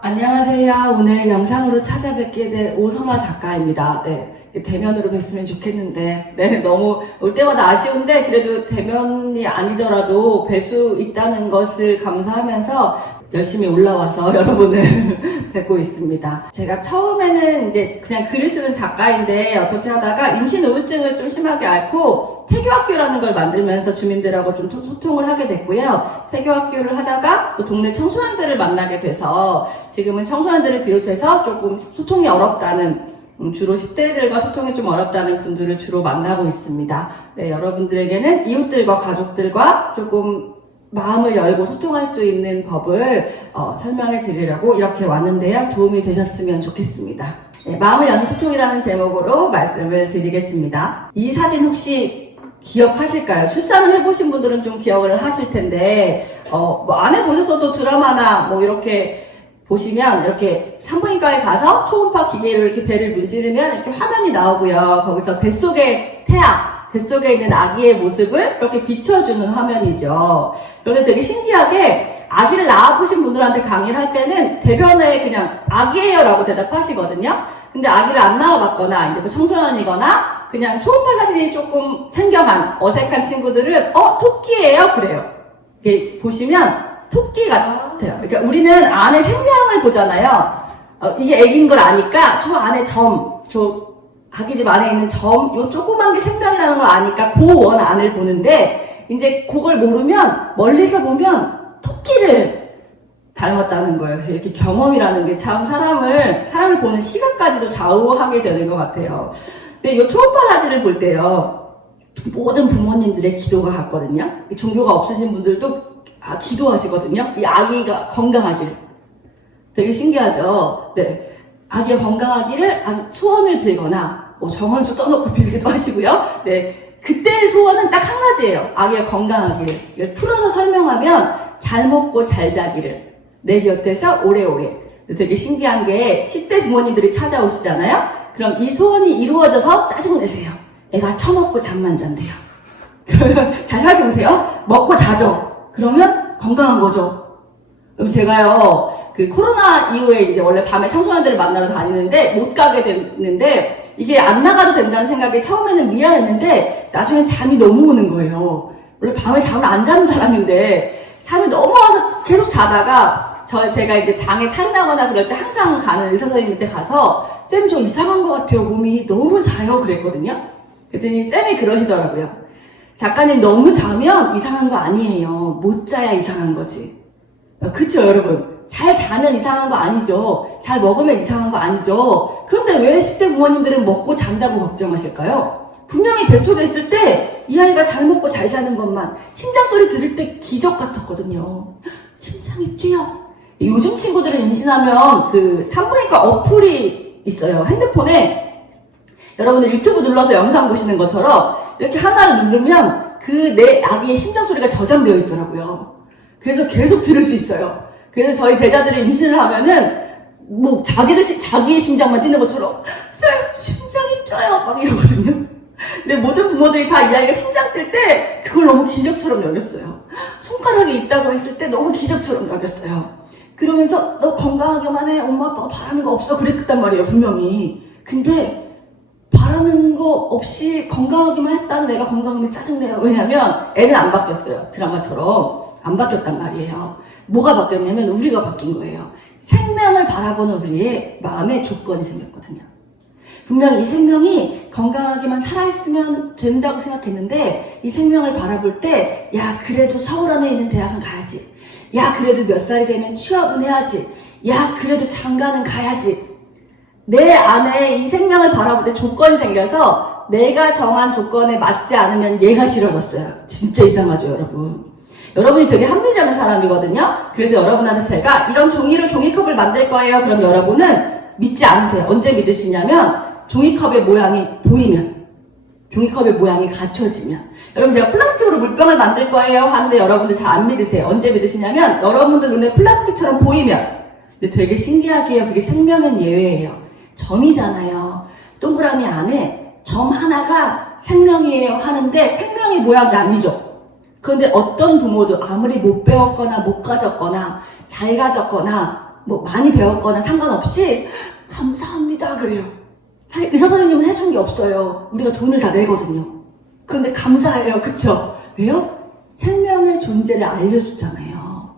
안녕하세요. 오늘 영상으로 찾아뵙게 될 오선화 작가입니다. 네, 대면으로 뵀으면 좋겠는데, 네, 너무 올 때마다 아쉬운데, 그래도 대면이 아니더라도 뵐 수 있다는 것을 감사하면서 열심히 올라와서 여러분을 뵙고 있습니다. 제가 처음에는 이제 그냥 글을 쓰는 작가인데, 어떻게 하다가 임신 우울증을 좀 심하게 앓고, 태교학교라는 걸 만들면서 주민들하고 좀 소통을 하게 됐고요. 태교학교를 하다가 또 동네 청소년들을 만나게 돼서 지금은 청소년들을 비롯해서 조금 소통이 어렵다는, 주로 10대들과 소통이 좀 어렵다는 분들을 주로 만나고 있습니다. 네, 여러분들에게는 이웃들과 가족들과 조금 마음을 열고 소통할 수 있는 법을 설명해 드리려고 이렇게 왔는데요. 도움이 되셨으면 좋겠습니다. 네, 마음을 여는 소통이라는 제목으로 말씀을 드리겠습니다. 이 사진 혹시 기억하실까요? 출산을 해보신 분들은 좀 기억을 하실 텐데, 안 해보셨어도 드라마나 이렇게 보시면, 이렇게 산부인과에 가서 초음파 기계로 이렇게 배를 문지르면 이렇게 화면이 나오고요. 거기서 뱃속의 태아, 뱃속에 있는 아기의 모습을 이렇게 비춰주는 화면이죠. 그런데 되게 신기하게 아기를 낳아보신 분들한테 강의를 할 때는 대변에 그냥 아기예요 라고 대답하시거든요. 근데 아기를 안 낳아봤거나 이제 청소년이거나 그냥 초음파 사진이 조금 생경한 어색한 친구들은 토끼예요 그래요. 이렇게 보시면 토끼 같아요. 그러니까 우리는 안에 생명을 보잖아요. 이게 애기인 걸 아니까 저 안에 저 아기집 안에 있는 요 조그만 게 생명이라는 걸 아니까 그 원 안을 보는데, 이제 그걸 모르면 멀리서 보면 토끼를 닮았다는 거예요. 그래서 이렇게 경험이라는 게 참 사람을 보는 시각까지도 좌우하게 되는 것 같아요. 근데 이 초음파 사진을 볼 때요, 모든 부모님들의 기도가 같거든요. 종교가 없으신 분들도 기도하시거든요. 이 아기가 건강하길. 되게 신기하죠? 네. 아기가 건강하기를 소원을 빌거나, 정원수 떠놓고 빌기도 하시고요. 네. 그때의 소원은 딱 한 가지예요. 아기가 건강하기를. 이걸 풀어서 설명하면 잘 먹고 잘 자기를. 내 곁에서 오래오래. 되게 신기한 게 10대 부모님들이 찾아오시잖아요? 그럼 이 소원이 이루어져서 짜증내세요. 애가 처먹고 잠만 잔대요. 그러면 잘 생각해보세요. 먹고 자죠. 그러면 건강한 거죠. 그럼 제가요, 코로나 이후에 이제 원래 밤에 청소년들을 만나러 다니는데 못 가게 됐는데, 이게 안 나가도 된다는 생각에 처음에는 미안했는데 나중엔 잠이 너무 오는 거예요. 원래 밤에 잠을 안 자는 사람인데 잠이 너무 와서 계속 자다가 제가 이제 장에 탈이 나거나 그럴 때 항상 가는 의사 선생님한테 가서 쌤 저 이상한 것 같아요. 몸이 너무 자요 그랬거든요. 그랬더니 쌤이 그러시더라고요. 작가님 너무 자면 이상한 거 아니에요. 못 자야 이상한 거지. 그쵸 여러분? 잘 자면 이상한 거 아니죠. 잘 먹으면 이상한 거 아니죠. 그런데 왜 10대 부모님들은 먹고 잔다고 걱정하실까요? 분명히 뱃속에 있을 때 이 아이가 잘 먹고 잘 자는 것만 심장 소리 들을 때 기적 같았거든요. 심장이 뛰어. 요즘 친구들은 임신하면 산부인과 어플이 있어요. 핸드폰에 여러분들 유튜브 눌러서 영상 보시는 것처럼 이렇게 하나를 누르면 내 아기의 심장 소리가 저장되어 있더라고요. 그래서 계속 들을 수 있어요. 그래서 저희 제자들이 임신을 하면은 자기의 심장만 뛰는 것처럼 쌤 심장이 뛰어요 막 이러거든요. 근데 모든 부모들이 다 이 아이가 심장 뛸 때 그걸 너무 기적처럼 여겼어요. 손가락이 있다고 했을 때 너무 기적처럼 여겼어요. 그러면서 너 건강하게만 해. 엄마 아빠가 바라는 거 없어. 그랬단 말이에요 분명히. 근데 바라는 거 없이 건강하기만 했다는 애가 건강하면 짜증내요. 왜냐면 애는 안 바뀌었어요. 드라마처럼 안 바뀌었단 말이에요. 뭐가 바뀌었냐면 우리가 바뀐 거예요. 생명을 바라보는 우리의 마음의 조건이 생겼거든요. 분명히 이 생명이 건강하게만 살아있으면 된다고 생각했는데 이 생명을 바라볼 때 그래도 서울 안에 있는 대학은 가야지. 그래도 몇 살이 되면 취업은 해야지. 그래도 장가는 가야지. 내 안에 이 생명을 바라볼 때 조건이 생겨서 내가 정한 조건에 맞지 않으면 얘가 싫어졌어요. 진짜 이상하죠 여러분. 여러분이 되게 합리적인 사람이거든요. 그래서 여러분한테 제가 이런 종이컵을 만들 거예요. 그럼 여러분은 믿지 않으세요. 언제 믿으시냐면 종이컵의 모양이 보이면, 종이컵의 모양이 갖춰지면. 여러분 제가 플라스틱으로 물병을 만들 거예요 하는데 여러분들 잘 안 믿으세요. 언제 믿으시냐면 여러분들 눈에 플라스틱처럼 보이면. 근데 되게 신기하게요. 그게 생명은 예외예요. 점이잖아요. 동그라미 안에 점 하나가 생명이에요 하는데 생명의 모양이 아니죠. 그런데 어떤 부모도 아무리 못 배웠거나 못 가졌거나 잘 가졌거나 뭐 많이 배웠거나 상관없이 감사합니다 그래요. 사실 의사 선생님은 해준 게 없어요. 우리가 돈을 다 내거든요. 그런데 감사해요. 그쵸? 왜요? 생명의 존재를 알려줬잖아요.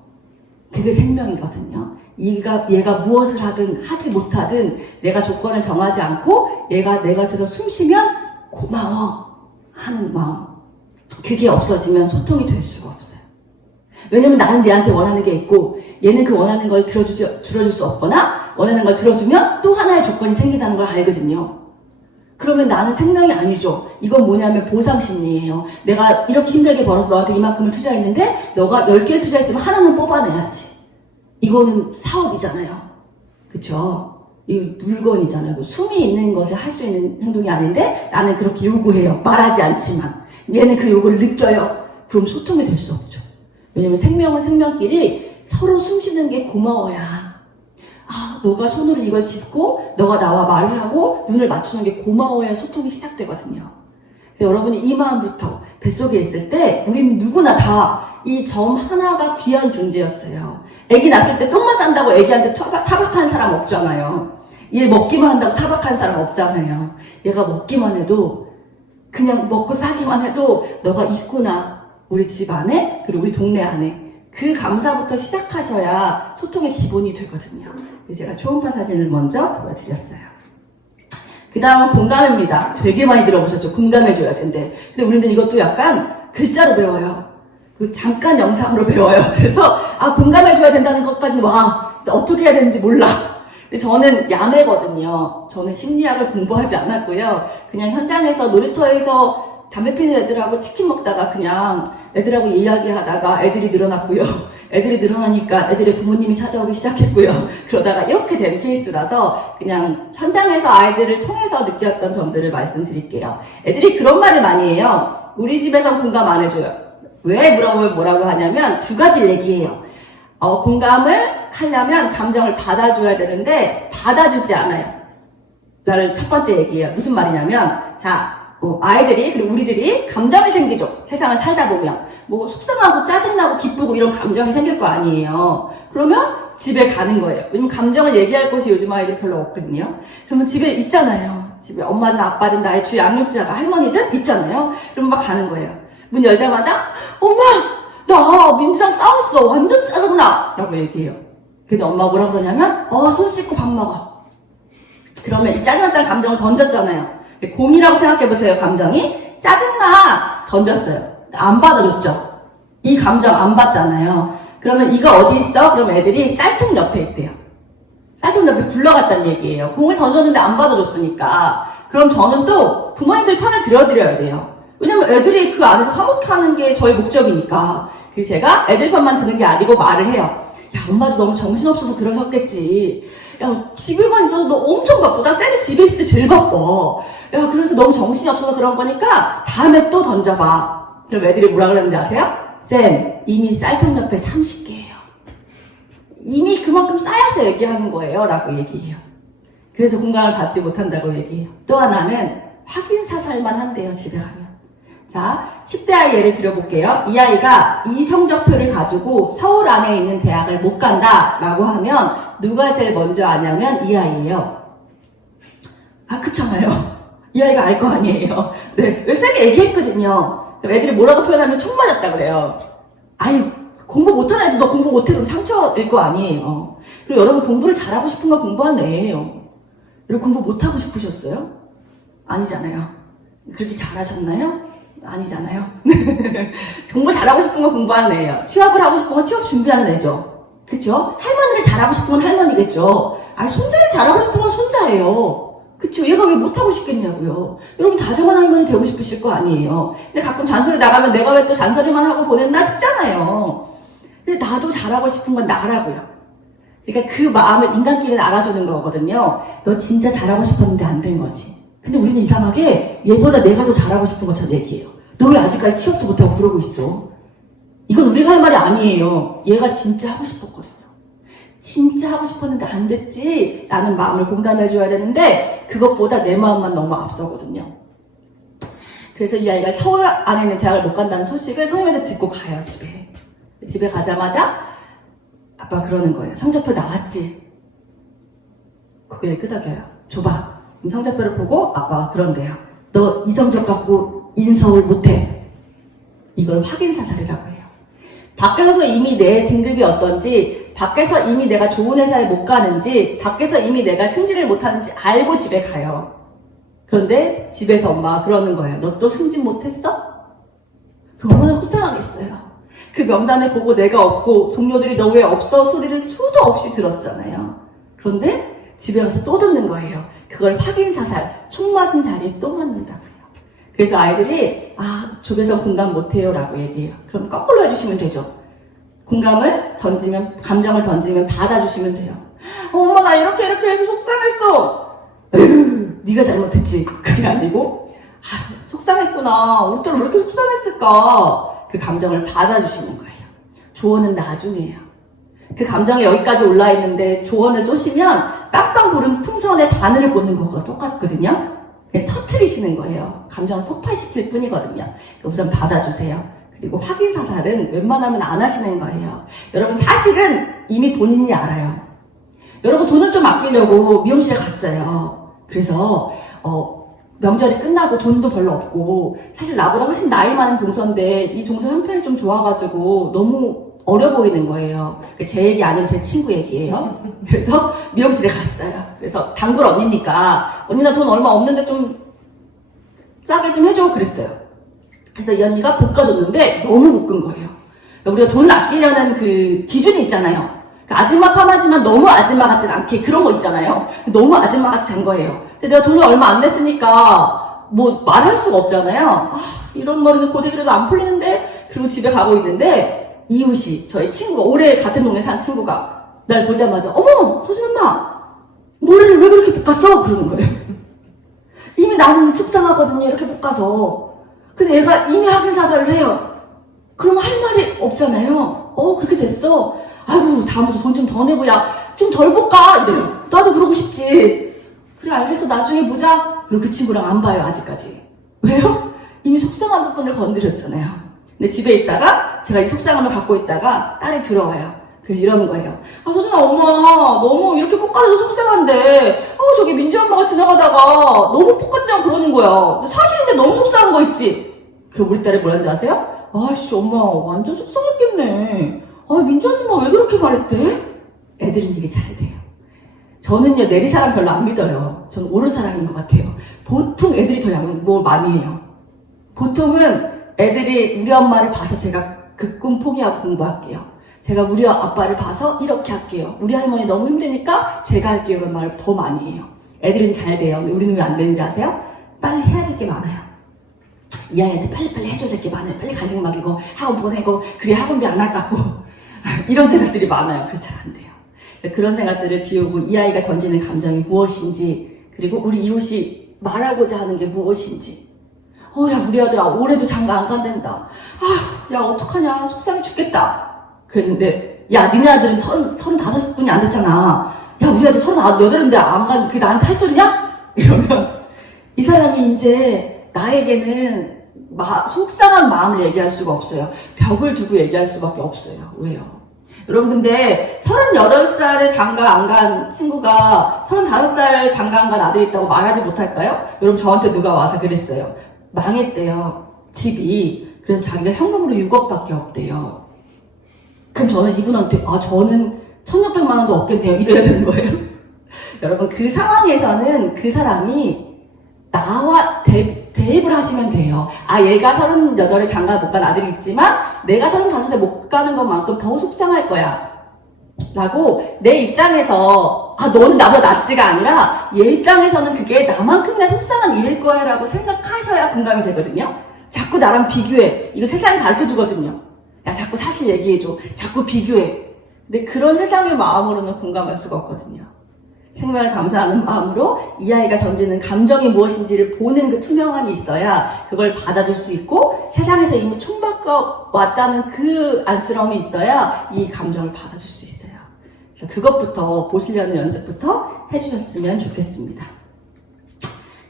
그게 생명이거든요. 얘가 무엇을 하든 하지 못하든 내가 조건을 정하지 않고 내가 저서 숨 쉬면 고마워 하는 마음. 그게 없어지면 소통이 될 수가 없어요. 왜냐면 나는 얘한테 원하는 게 있고 얘는 그 원하는 걸 들어줄 수 없거나 원하는 걸 들어주면 또 하나의 조건이 생긴다는 걸 알거든요. 그러면 나는 생명이 아니죠. 이건 뭐냐면 보상심리예요. 내가 이렇게 힘들게 벌어서 너한테 이만큼을 투자했는데 너가 10개를 투자했으면 하나는 뽑아내야지. 이거는 사업이잖아요. 그쵸? 이 물건이잖아요. 숨이 있는 것에 할 수 있는 행동이 아닌데 나는 그렇게 요구해요. 말하지 않지만. 얘는 그 요구를 느껴요. 그럼 소통이 될 수 없죠. 왜냐면 생명은 생명끼리 서로 숨 쉬는 게 고마워야. 너가 손으로 이걸 짚고 너가 나와 말을 하고 눈을 맞추는 게 고마워야 소통이 시작되거든요. 그래서 여러분이 이 마음부터 뱃속에 있을 때 우린 누구나 다 이 점 하나가 귀한 존재였어요. 애기 낳았을 때 똥만 싼다고 애기한테 타박한 사람 없잖아요. 얘 먹기만 한다고 타박한 사람 없잖아요. 얘가 먹기만 해도 그냥 먹고 사기만 해도 너가 있구나. 우리 집 안에 그리고 우리 동네 안에 그 감사부터 시작하셔야 소통의 기본이 되거든요. 제가 초음파 사진을 먼저 보여드렸어요. 그 다음은 공감입니다. 되게 많이 들어보셨죠? 공감해줘야 된대. 근데 우리는 이것도 약간 글자로 배워요. 잠깐 영상으로 배워요. 그래서 공감해줘야 된다는 것까지는 어떻게 해야 되는지 몰라. 근데 저는 야매거든요. 저는 심리학을 공부하지 않았고요. 그냥 현장에서 놀이터에서 담배 피는 애들하고 치킨 먹다가 그냥 애들하고 이야기하다가 애들이 늘어났고요. 애들이 늘어나니까 애들의 부모님이 찾아오기 시작했고요. 그러다가 이렇게 된 케이스라서 그냥 현장에서 아이들을 통해서 느꼈던 점들을 말씀드릴게요. 애들이 그런 말을 많이 해요. 우리 집에서 공감 안 해줘요. 왜 물어보면 뭐라고 하냐면 두 가지를 얘기해요. 공감을 하려면 감정을 받아줘야 되는데 받아주지 않아요. 라는 첫 번째 얘기예요. 무슨 말이냐면 아이들이 그리고 우리들이 감정이 생기죠. 세상을 살다 보면 속상하고 짜증나고 기쁘고 이런 감정이 생길 거 아니에요. 그러면 집에 가는 거예요. 왜냐면 감정을 얘기할 곳이 요즘 아이들 별로 없거든요. 그러면 집에 있잖아요. 집에 엄마든 아빠든 나의 주 양육자가 할머니든 있잖아요. 그러면 막 가는 거예요. 문 열자마자 엄마 나 민주랑 싸웠어. 완전 짜증나 라고 얘기해요. 근데 엄마가 뭐라 그러냐면 손 씻고 밥 먹어. 그러면 이 짜증났다는 감정을 던졌잖아요. 공이라고 생각해보세요. 감정이 짜증나 던졌어요. 안 받아줬죠. 이 감정 안 받잖아요. 그러면 이거 어디 있어? 그럼 애들이 쌀통 옆에 있대요. 쌀통 옆에 굴러갔다는 얘기예요. 공을 던졌는데 안 받아줬으니까. 그럼 저는 또 부모님들 편을 들어드려야 돼요. 왜냐면 애들이 그 안에서 화목하는 게 저의 목적이니까. 그래서 제가 애들 편만 드는 게 아니고 말을 해요. 야, 엄마도 너무 정신없어서 그러셨겠지. 야, 집에만 있어도 너 엄청 바빠. 나 쌤이 집에 있을 때 제일 바빠. 야, 그래도 너무 정신이 없어서 그런 거니까 다음에 또 던져봐. 그럼 애들이 뭐라 그러는지 아세요? 쌤, 이미 쌀통 옆에 30개예요. 이미 그만큼 쌓여서 얘기하는 거예요. 라고 얘기해요. 그래서 공감을 받지 못한다고 얘기해요. 또 하나는 확인 사살만 한대요. 집에 가면. 자, 10대 아이 예를 들어볼게요. 이 아이가 이 성적표를 가지고 서울 안에 있는 대학을 못 간다 라고 하면 누가 제일 먼저 아냐면 이 아이예요. 그렇잖아요. 이 아이가 알 거 아니에요. 네, 쌤이 얘기했거든요. 애들이 뭐라고 표현하면 총 맞았다 그래요. 공부 못하는 애도 너 공부 못해 그럼 상처일 거 아니에요. 그리고 여러분 공부를 잘하고 싶은 거 공부한 애예요. 여러분 공부 못하고 싶으셨어요? 아니잖아요. 그렇게 잘하셨나요? 아니잖아요. 공부 잘하고 싶은 건 공부하는 애예요. 취업을 하고 싶은 건 취업 준비하는 애죠. 그쵸? 할머니를 잘하고 싶은 건 할머니겠죠. 손자를 잘하고 싶은 건 손자예요. 그쵸? 얘가 왜 못하고 싶겠냐고요. 여러분 다정한 할머니 되고 싶으실 거 아니에요. 근데 가끔 잔소리 나가면 내가 왜 또 잔소리만 하고 보냈나 싶잖아요. 근데 나도 잘하고 싶은 건 나라고요. 그러니까 그 마음을 인간끼리는 알아주는 거거든요. 너 진짜 잘하고 싶었는데 안 된 거지. 근데 우리는 이상하게 얘보다 내가 더 잘하고 싶은 것처럼 얘기해요. 너 왜 아직까지 취업도 못하고 그러고 있어? 이건 우리가 할 말이 아니에요. 얘가 진짜 하고 싶었거든요. 진짜 하고 싶었는데 안 됐지 라는 마음을 공감해줘야 되는데 그것보다 내 마음만 너무 앞서거든요. 그래서 이 아이가 서울 안에 있는 대학을 못 간다는 소식을 선생님한테 듣고 가요. 집에 가자마자 아빠 그러는 거예요. 성적표 나왔지? 고개를 끄덕여요. 줘봐. 그럼 성적표를 보고 아빠가 그런대요. 너 이 성적 갖고 인서울 못해. 이걸 확인사살이라고 해요. 밖에서도 이미 내 등급이 어떤지, 밖에서 이미 내가 좋은 회사에 못 가는지, 밖에서 이미 내가 승진을 못하는지 알고 집에 가요. 그런데 집에서 엄마가 그러는 거예요. 너 또 승진 못했어? 그럼 얼마나 속상하겠어요. 그 명단을 보고 내가 없고 동료들이 너 왜 없어? 소리를 수도 없이 들었잖아요. 그런데 집에 가서 또 듣는 거예요. 그걸 확인사살, 총 맞은 자리에 또 맞는다고요. 그래서 아이들이 조배선 공감 못해요 라고 얘기해요. 그럼 거꾸로 해주시면 되죠. 공감을 던지면, 감정을 던지면 받아주시면 돼요. 엄마 나 이렇게 해서 속상했어. 네가 잘못했지. 그게 아니고 속상했구나. 우리 딸 왜 이렇게 속상했을까? 그 감정을 받아주시는 거예요. 조언은 나중에요. 그 감정이 여기까지 올라있는데 조언을 쏘시면 깜빵 부른 풍선에 바늘을 꽂는 것과 똑같거든요. 그냥 터트리시는 거예요. 감정을 폭발시킬 뿐이거든요. 우선 받아주세요. 그리고 확인사살은 웬만하면 안 하시는 거예요. 여러분 사실은 이미 본인이 알아요. 여러분 돈을 좀 아끼려고 미용실에 갔어요. 그래서 명절이 끝나고 돈도 별로 없고 사실 나보다 훨씬 나이 많은 동서인데 이 동서 형편이 좀 좋아가지고 너무 어려 보이는 거예요. 제 얘기 아니고 제 친구 얘기예요. 그래서 미용실에 갔어요. 그래서 단골 언니니까 언니 나 돈 얼마 없는데 좀 싸게 좀 해줘 그랬어요. 그래서 이 언니가 볶아줬는데 너무 볶은 거예요. 그러니까 우리가 돈을 아끼려는 그 기준이 있잖아요. 아줌마 파마지만 너무 아줌마 같진 않게 그런 거 있잖아요. 너무 아줌마 같이 된 거예요. 근데 내가 돈을 얼마 안 냈으니까 뭐 말할 수가 없잖아요. 이런 머리는 고데기라도 안 풀리는데. 그리고 집에 가고 있는데 이웃이 저희 친구가 올해 같은 동네 산 친구가 날 보자마자 어머 소진 엄마 머리를 왜 그렇게 볶았어? 그러는 거예요. 이미 나는 속상하거든요. 이렇게 볶아서. 근데 얘가 이미 확인사살을 해요. 그럼 할 말이 없잖아요. 그렇게 됐어. 아이고 다음부터 돈 좀 더 내고 야 좀 덜 볶아 이래요. 나도 그러고 싶지. 그래 알겠어 나중에 보자. 그리고 그 친구랑 안 봐요 아직까지. 왜요? 이미 속상한 부분을 건드렸잖아요. 근데 집에 있다가 제가 이 속상함을 갖고 있다가 딸이 들어와요. 그래서 이러는 거예요. 소진아 엄마 너무 이렇게 볶아도 속상한데 저기 민주 엄마가 지나가다가 너무 볶았냐고 그러는 거야. 사실인데 너무 속상한 거 있지. 그럼 우리 딸이 뭐라는지 아세요? 아씨 엄마 완전 속상했겠네. 민주 아줌마 왜 그렇게 말했대? 애들은 되게 잘 돼요. 저는요 내리사랑 별로 안 믿어요. 저는 오르사랑인 것 같아요. 보통 애들이 더 맘이에요. 보통은 애들이 우리 엄마를 봐서 제가 그 꿈 포기하고 공부할게요. 제가 우리 아빠를 봐서 이렇게 할게요. 우리 할머니 너무 힘드니까 제가 할게요. 이런 말을 더 많이 해요. 애들은 잘 돼요. 근데 우리는 왜 안 되는지 아세요? 빨리 해야 될 게 많아요. 이 아이한테 빨리 해줘야 될 게 많아요. 빨리 간식 먹이고 학원 보내고 그래 학원비 안 아깝고 이런 생각들이 많아요. 그래서 잘 안 돼요. 그런 생각들을 비우고 이 아이가 던지는 감정이 무엇인지 그리고 우리 이웃이 말하고자 하는 게 무엇인지 야 우리 아들 올해도 장가 안 간댄다. 야 어떡하냐 속상해 죽겠다. 그랬는데 야 니네 아들은 35분이 안 됐잖아. 야 우리 아들 38인데 안 간 그게 나한테 할 소리냐? 이러면 이 사람이 이제 나에게는 속상한 마음을 얘기할 수가 없어요. 벽을 두고 얘기할 수밖에 없어요. 왜요? 여러분 근데 38살에 장가 안 간 친구가 35살 장가 안 간 아들이 있다고 말하지 못할까요? 여러분 저한테 누가 와서 그랬어요. 망했대요. 집이. 그래서 자기가 현금으로 6억밖에 없대요. 그럼 저는 이분한테 저는 1,600만 원도 없겠네요. 이래야 되는 거예요. 여러분 그 상황에서는 그 사람이 나와 대입을 하시면 돼요. 얘가 38에 장가 못 간 아들이 있지만 내가 35에 못 가는 것만큼 더 속상할 거야. 라고 내 입장에서 너는 나보다 낫지가 아니라 얘 입장에서는 그게 나만큼이나 속상한 일일 거야 라고 생각하셔야 공감이 되거든요. 자꾸 나랑 비교해. 이거 세상이 가르쳐주거든요. 야 자꾸 사실 얘기해줘. 자꾸 비교해. 근데 그런 세상의 마음으로는 공감할 수가 없거든요. 생명을 감사하는 마음으로 이 아이가 던지는 감정이 무엇인지를 보는 그 투명함이 있어야 그걸 받아줄 수 있고 세상에서 이미 총받고 왔다는 그 안쓰러움이 있어야 이 감정을 받아줄 수 있어요. 그래서 그것부터 보시려는 연습부터 해주셨으면 좋겠습니다.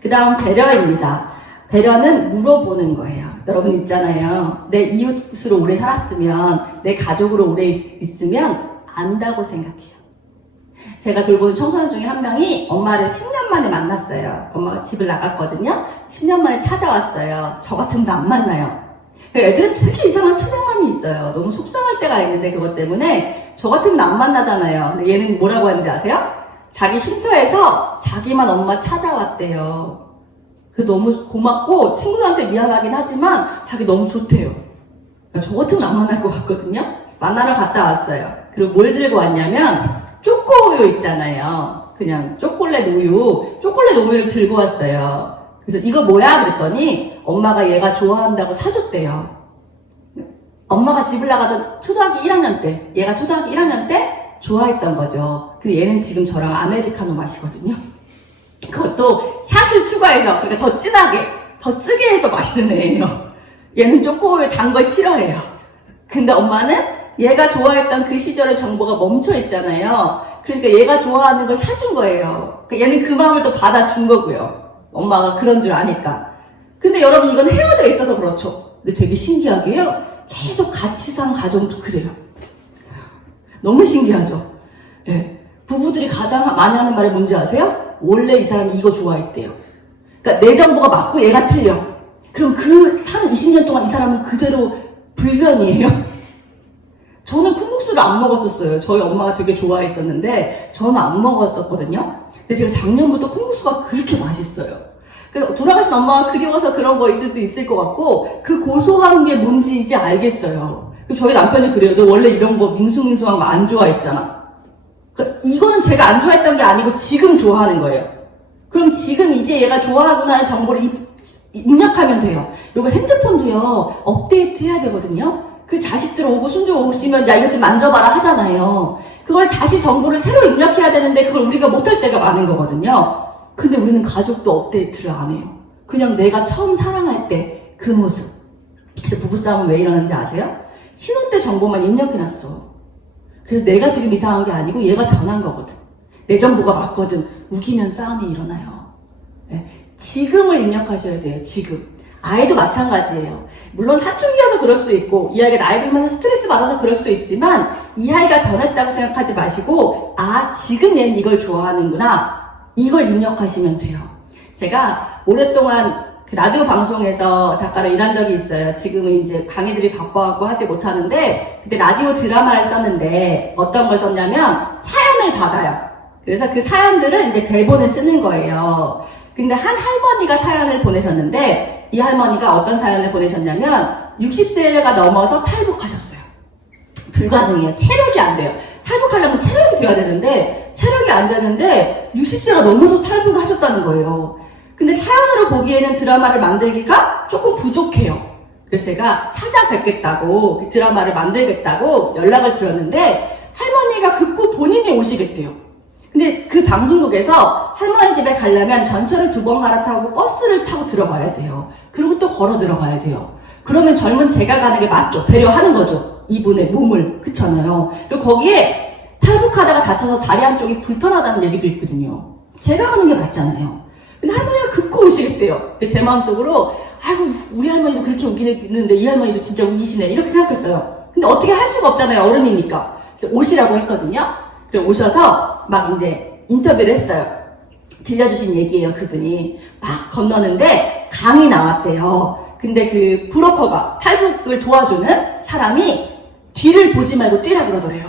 그 다음 배려입니다. 배려는 물어보는 거예요. 여러분 있잖아요. 내 이웃으로 오래 살았으면 내 가족으로 오래 있으면 안다고 생각해요. 제가 돌보는 청소년 중에 한 명이 엄마를 10년 만에 만났어요. 엄마가 집을 나갔거든요. 10년 만에 찾아왔어요. 저 같으면 안 만나요. 애들은 되게 이상한 투명함이 있어요. 너무 속상할 때가 있는데 그것 때문에 저 같으면 안 만나잖아요. 근데 얘는 뭐라고 하는지 아세요? 자기 쉼터에서 자기만 엄마 찾아왔대요. 그 너무 고맙고 친구들한테 미안하긴 하지만 자기 너무 좋대요. 저 같으면 안 만날 것 같거든요. 만나러 갔다 왔어요. 그리고 뭘 들고 왔냐면 초코우유 있잖아요. 그냥 초콜릿 우유를 들고 왔어요. 그래서 이거 뭐야? 그랬더니 엄마가 얘가 좋아한다고 사줬대요. 엄마가 집을 나가던 초등학교 1학년 때, 얘가 초등학교 1학년 때 좋아했던 거죠. 그 얘는 지금 저랑 아메리카노 마시거든요. 그것도 샷을 추가해서, 그러니까 더 진하게, 더 쓰게 해서 마시는 애예요. 얘는 초코우유 단 거 싫어해요. 근데 엄마는 얘가 좋아했던 그 시절의 정보가 멈춰 있잖아요. 그러니까 얘가 좋아하는 걸 사준 거예요. 그러니까 얘는 그 마음을 또 받아준 거고요. 엄마가 그런 줄 아니까. 근데 여러분 이건 헤어져 있어서 그렇죠. 근데 되게 신기하게요. 계속 같이 산 가정도 그래요. 너무 신기하죠. 네. 부부들이 가장 많이 하는 말이 뭔지 아세요? 원래 이 사람이 이거 좋아했대요. 그러니까 내 정보가 맞고 얘가 틀려. 그럼 그 산 20년 동안 이 사람은 그대로 불변이에요. 저는 콩국수를 안 먹었었어요. 저희 엄마가 되게 좋아했었는데 저는 안 먹었었거든요. 근데 제가 작년부터 콩국수가 그렇게 맛있어요. 그래서 돌아가신 엄마가 그리워서 그런 거 있을 수도 있을 것 같고 그 고소한 게 뭔지 이제 알겠어요. 저희 남편이 그래요. 너 원래 이런 거 밍숭밍숭한 거 안 좋아했잖아. 그러니까 이거는 제가 안 좋아했던 게 아니고 지금 좋아하는 거예요. 그럼 지금 이제 얘가 좋아하구나 하는 정보를 입력하면 돼요. 여러분 핸드폰도요. 업데이트 해야 되거든요. 그 자식들 오고 손주 오시면 야 이거 좀 만져봐라 하잖아요. 그걸 다시 정보를 새로 입력해야 되는데 그걸 우리가 못할 때가 많은 거거든요. 근데 우리는 가족도 업데이트를 안 해요. 그냥 내가 처음 사랑할 때 그 모습. 그래서 부부싸움은 왜 일어나는지 아세요? 신혼 때 정보만 입력해놨어. 그래서 내가 지금 이상한 게 아니고 얘가 변한 거거든. 내 정보가 맞거든. 우기면 싸움이 일어나요. 네. 지금을 입력하셔야 돼요. 지금. 아이도 마찬가지예요. 물론 사춘기여서 그럴 수도 있고 이 아이가 나이 들면 스트레스 받아서 그럴 수도 있지만 이 아이가 변했다고 생각하지 마시고 아 지금 얘는 이걸 좋아하는구나 이걸 입력하시면 돼요. 제가 오랫동안 그 라디오 방송에서 작가로 일한 적이 있어요. 지금은 이제 강의들이 바빠갖고 하지 못하는데 그때 라디오 드라마를 썼는데 어떤 걸 썼냐면 사연을 받아요. 그래서 그 사연들은 이제 대본을 쓰는 거예요. 근데 한 할머니가 사연을 보내셨는데 이 할머니가 어떤 사연을 보내셨냐면 60세가 넘어서 탈북하셨어요. 불가능해요. 체력이 안 돼요. 탈북하려면 체력이 돼야 되는데 체력이 안 되는데 60세가 넘어서 탈북을 하셨다는 거예요. 근데 사연으로 보기에는 드라마를 만들기가 조금 부족해요. 그래서 제가 찾아뵙겠다고 그 드라마를 만들겠다고 연락을 드렸는데 할머니가 급고 본인이 오시겠대요. 근데 그 방송국에서 할머니 집에 가려면 전철을 2번 갈아타고 버스를 타고 들어가야 돼요. 그리고 또 걸어 들어가야 돼요. 그러면 젊은 제가 가는 게 맞죠. 배려하는 거죠. 이분의 몸을. 그렇잖아요. 그리고 거기에 탈북하다가 다쳐서 다리 한쪽이 불편하다는 얘기도 있거든요. 제가 가는 게 맞잖아요. 근데 할머니가 급고 오시겠대요. 제 마음속으로 아이고 우리 할머니도 그렇게 우기는데 이 할머니도 진짜 우기시네 이렇게 생각했어요. 근데 어떻게 할 수가 없잖아요. 어른이니까. 그래서 오시라고 했거든요. 그리고 오셔서 막 이제 인터뷰를 했어요. 들려주신 얘기예요. 그분이 막 건너는데 강이 나왔대요. 근데 그 브로커가 탈북을 도와주는 사람이 뒤를 보지 말고 뛰라 그러더래요.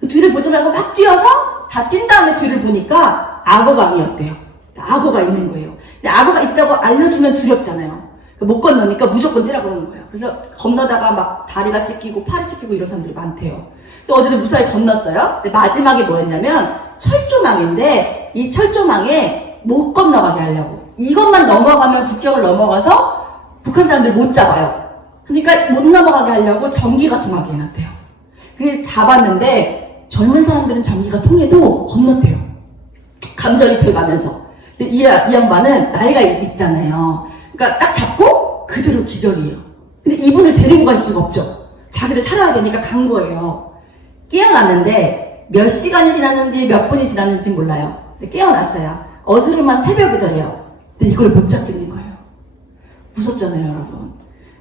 그 뒤를 보지 말고 막 뛰어서 다 뛴 다음에 뒤를 보니까 악어강이었대요. 악어가 있는 거예요. 근데 악어가 있다고 알려주면 두렵잖아요. 못 건너니까 무조건 뛰라 그러는 거예요. 그래서 건너다가 막 다리가 찢기고 팔이 찢기고 이런 사람들이 많대요. 그래서 어제도 무사히 건넜어요. 근데 마지막에 뭐였냐면 철조망인데 이 철조망에 못 건너가게 하려고. 이것만 넘어가면 국경을 넘어가서 북한 사람들 못 잡아요. 그러니까 못 넘어가게 하려고 전기가 통하게 해놨대요. 그게 잡았는데 젊은 사람들은 전기가 통해도 건넜대요. 감정이 돼가면서. 근데 이 양반은 나이가 있잖아요. 그러니까 딱 잡고 그대로 기절이에요. 근데 이분을 데리고 갈 수가 없죠. 자기를 살아야 되니까 간 거예요. 깨어났는데 몇 시간이 지났는지 몇 분이 지났는지 몰라요. 근데 깨어났어요. 어스름한 새벽이더래요. 근데 이걸 못 잡겠는 거예요. 무섭잖아요, 여러분.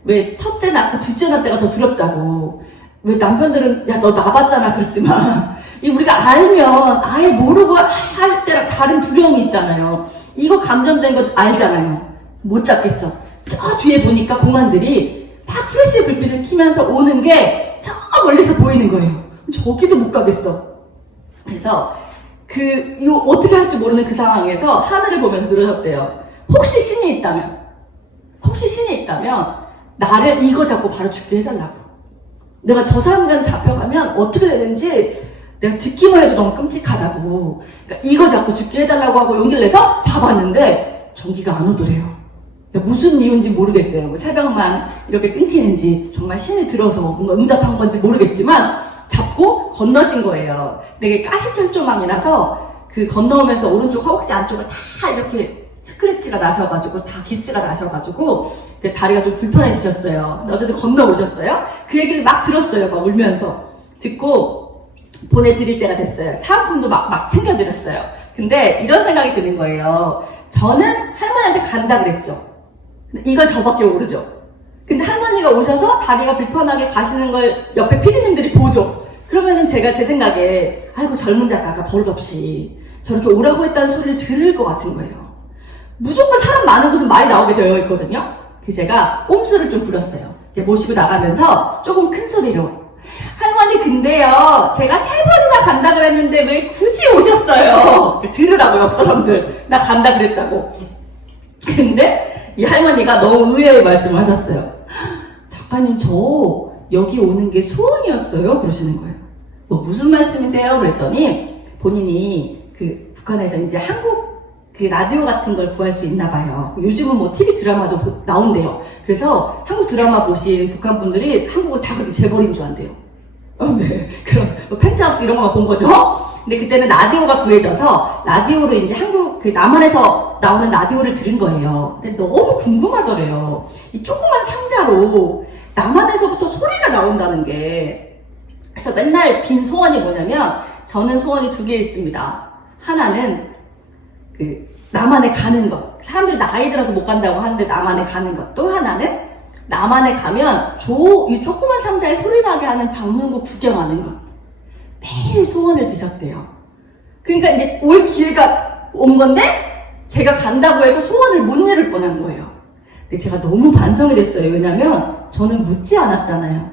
왜 첫째 낳고 둘째 낳을 때가 더 두렵다고. 왜 남편들은 야 너 낳아봤잖아 그러지만 우리가 알면 아예 모르고 할 때랑 다른 두려움이 있잖아요. 이거 감전된 거 알잖아요. 못 잡겠어. 저 뒤에 보니까 공안들이 막 프레시 불빛을 켜면서 오는 게 저 멀리서 보이는 거예요. 저기도 못 가겠어. 그래서 이거 어떻게 할지 모르는 그 상황에서 하늘을 보면서 그러셨대요. 혹시 신이 있다면 나를 이거 잡고 바로 죽게 해달라고. 내가 저 사람들한테 잡혀가면 어떻게 되는지 내가 듣기만 해도 너무 끔찍하다고. 그러니까 이거 잡고 죽게 해달라고 하고 용기를 내서 잡았는데 전기가 안 오더래요. 무슨 이유인지 모르겠어요. 새벽만 이렇게 끊기는지 정말 신이 들어서 뭔가 응답한 건지 모르겠지만 잡고 건너신 거예요. 되게 가시철조망이라서 그 건너오면서 오른쪽 허벅지 안쪽을 다 이렇게 스크래치가 나셔가지고 다 기스가 나셔가지고 다리가 좀 불편해지셨어요. 어쨌든 건너오셨어요. 그 얘기를 막 들었어요. 막 울면서 듣고 보내드릴 때가 됐어요. 사은품도 막 챙겨드렸어요. 근데 이런 생각이 드는 거예요. 저는 할머니한테 간다 그랬죠. 이걸 저밖에 모르죠. 근데 할머니가 오셔서 다리가 불편하게 가시는 걸 옆에 피디님들이 보죠. 그러면은 제가 제 생각에 아이고 젊은 작가가 버릇없이 저렇게 오라고 했다는 소리를 들을 것 같은 거예요. 무조건 사람 많은 곳은 말이 나오게 되어 있거든요. 그래서 제가 꼼수를 좀 부렸어요. 모시고 나가면서 조금 큰 소리로 할머니 근데요 제가 3번이나 간다 그랬는데 왜 굳이 오셨어요? 들으라고 옆 사람들 나 간다 그랬다고. 근데 이 할머니가 너무 의외의 말씀을 하셨어요. 작가님 저 여기 오는 게 소원이었어요 그러시는 거예요. 뭐 무슨 말씀이세요? 그랬더니 본인이 그 북한에서 이제 한국 그 라디오 같은 걸 구할 수 있나 봐요. 요즘은 뭐 TV 드라마도 나온대요. 그래서 한국 드라마 보신 북한 분들이 한국을 다 그렇게 재벌인 줄 안대요. 네. 그럼 뭐 펜트하우스 이런 거만 본 거죠. 근데 그때는 라디오가 구해져서 라디오로 이제 한국 그 남한에서 나오는 라디오를 들은 거예요. 근데 너무 궁금하더래요. 이 조그만 상자로 남한에서부터 소리가 나온다는 게. 그래서 맨날 빈 소원이 뭐냐면 저는 소원이 2개 있습니다. 하나는 그 남한에 가는 것. 사람들이 나이 들어서 못 간다고 하는데 남한에 가는 것. 또 하나는 남한에 가면 이 조그만 상자에 소리 나게 하는 방문국 구경하는 것. 매일 소원을 비셨대요. 그러니까 이제 올 기회가 온 건데 제가 간다고 해서 소원을 못 이룰 뻔한 거예요. 근데 제가 너무 반성이 됐어요. 왜냐면 저는 묻지 않았잖아요.